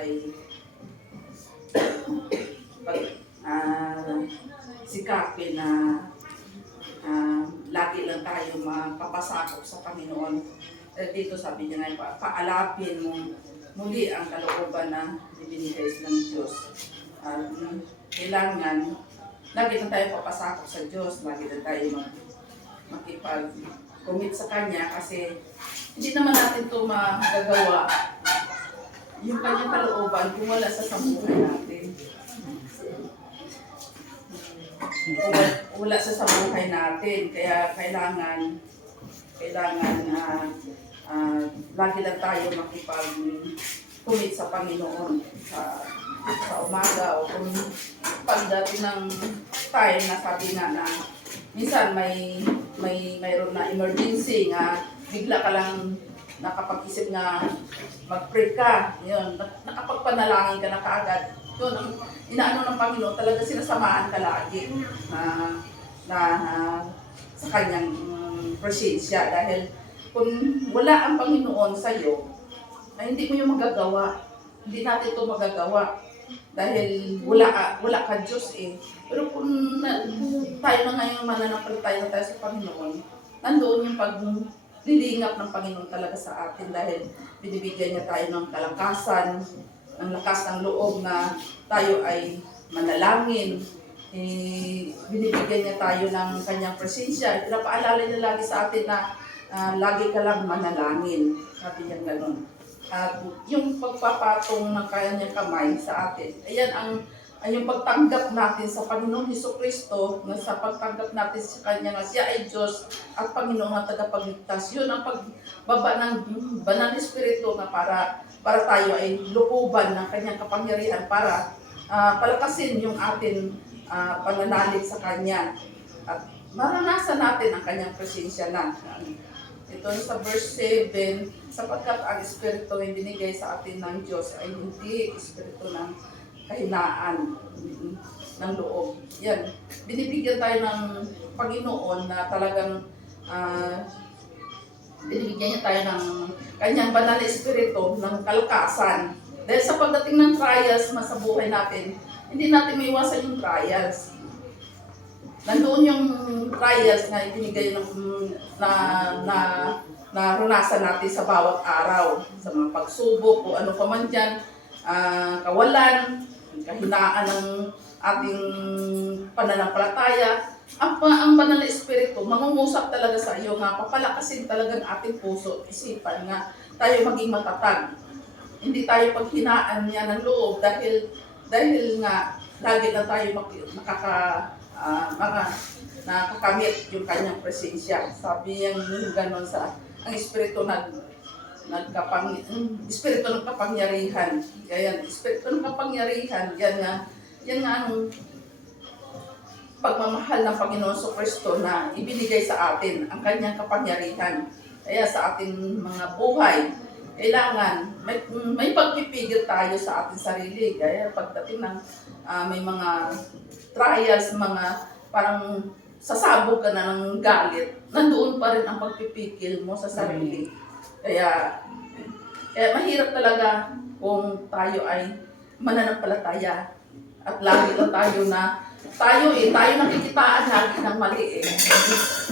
ay pag, sikapin na lagi lang tayo mapapasakop sa Panginoon. Dito sabi niya nga, paalapin mo muli ang kalooban na ibinigay ng Diyos. Kailangan, lagi lang tayo papasakop sa Diyos, lagi lang tayo makipag-commit sa Kanya kasi hindi naman natin ito magagawa yung Kanyang kalooban kung wala sa buhay natin. Wala sa buhay natin, kaya kailangan lagi lang tayo makipag-commit sa Panginoon sa umaga o kung pagdating ng time na sabi na minsan mayroon na emergency nga bigla ka lang nakapag-isip na mag-pray ka, yun, nakapagpanalangin ka na kaagad. Yun, ang inaano ng Panginoon, talaga sinasamahan ka lagi na sa kanyang presensya. Dahil kung wala ang Panginoon sa iyo, ay hindi mo yung magagawa. Hindi natin ito magagawa. Dahil wala ka Diyos eh. Pero kung tayo na ngayon mananampalataya tayo sa Panginoon, nandoon yung paglilingap ng Panginoon talaga sa atin dahil binibigyan niya tayo ng kalakasan, ng lakas ng loob na tayo ay manalangin. Binibigyan niya tayo ng kanyang presensya. Pinapaalala niya lagi sa atin na lagi ka lang manalangin. Sabi niya gano'n. At yung pagpapatong ng kanyang kamay sa atin, ayan ang yung pagtanggap natin sa Panginoon Hesukristo, na sa pagtanggap natin sa Kanya na siya ay Diyos at Panginoon na tagapagligtas. Yun ang pagbaba ng Banal na Espiritu na para tayo ay lukuban ng Kanyang kapangyarihan para palakasin yung atin pananalig sa Kanya. At maranasan natin ang Kanyang presensya na. Ito sa verse 7, sapagkat ang Espiritu ay binigay sa atin ng Diyos ay hindi Espiritu ng kahinaan ng loob. Yan. Binibigyan tayo ng Panginoon na talagang binibigyan niya tayo ng kanyang banal na espiritu ng kalakasan. Dahil sa pagdating ng trials sa buhay natin, hindi natin maiwasan yung trials. Nandoon yung trials na ibinigay na naranasan natin sa bawat araw, sa mga pagsubok o ano pa man dyan, kawalan, kahinaan ng ating pananampalataya. Ang banal na espiritu, mangungusap talaga sa iyo nga, papalakasin talaga ang ating puso at isipan nga tayo maging matatag. Hindi tayo paghinaan niya ng loob dahil nga lagi na tayo nakakamit yung kanyang presensya. Sabi niya gano'n ang espiritu espiritu ng kapangyarihan. Yan, espiritu ng kapangyarihan, yan nga ang pagmamahal ng Panginoon sa Kristo na ibinigay sa atin ang kanyang kapangyarihan. Kaya sa ating mga buhay, kailangan may pagpipigil tayo sa ating sarili. Kaya pagdating ng may mga trials, mga parang sasabog ka na ng galit, nandoon pa rin ang pagpipigil mo sa sarili. Kaya mahirap talaga kung tayo ay mananampalataya at lagi lang tayo nakikitaan lagi ng mali eh.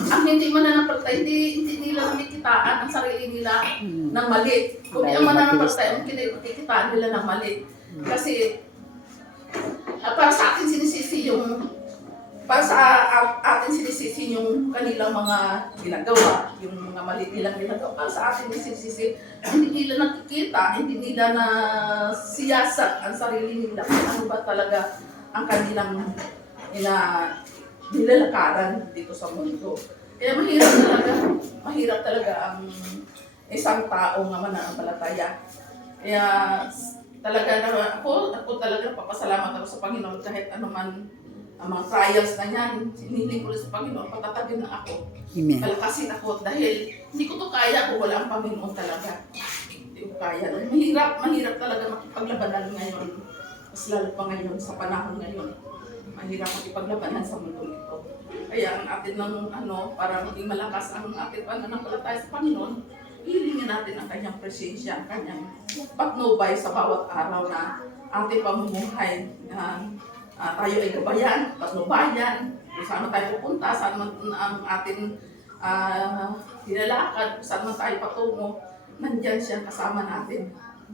Ang hindi mananampalataya, hindi nila nakikitaan ang sarili nila ng mali. Kung ang mananampalataya, nakikitaan nila ng mali. Kasi para sa atin sinisisi yung kanilang mga ginagawa, yung mga mali nilang ginagawa. Para sa atin sinisisi, hindi nila nakikita, hindi nila siyasat ang sarili nila. Ano ba talaga ang kanilang nilalakaran dito sa mundo. Kaya mahirap talaga ang isang tao nga mananampalataya. Kaya talaga ako talaga papasalamat ako sa Panginoon kahit anuman ang mga trials na yan, hinihiling ko sa Panginoon, patatagin na ako. Amen. Palakasin ako dahil hindi ko to kaya kung wala ang Panginoon talaga. Hindi ko kaya. Mahirap talaga makipaglabanan ngayon. Mas lalo pa ngayon sa panahon ngayon. Mahirap makipaglabanan sa mundo ito. Kaya ang atin ng para maging malakas ang ating pananampalataya sa Panginoon, hilingin natin ang kanyang presensya, ang kanyang patnubay sa bawat araw na ating pamumuhay. Tayo ay gabayan, patnubayan, kung saan man tayo pupunta, saan man ang ating hinalakad, kung saan man tayo patungo, nandyan siya kasama natin.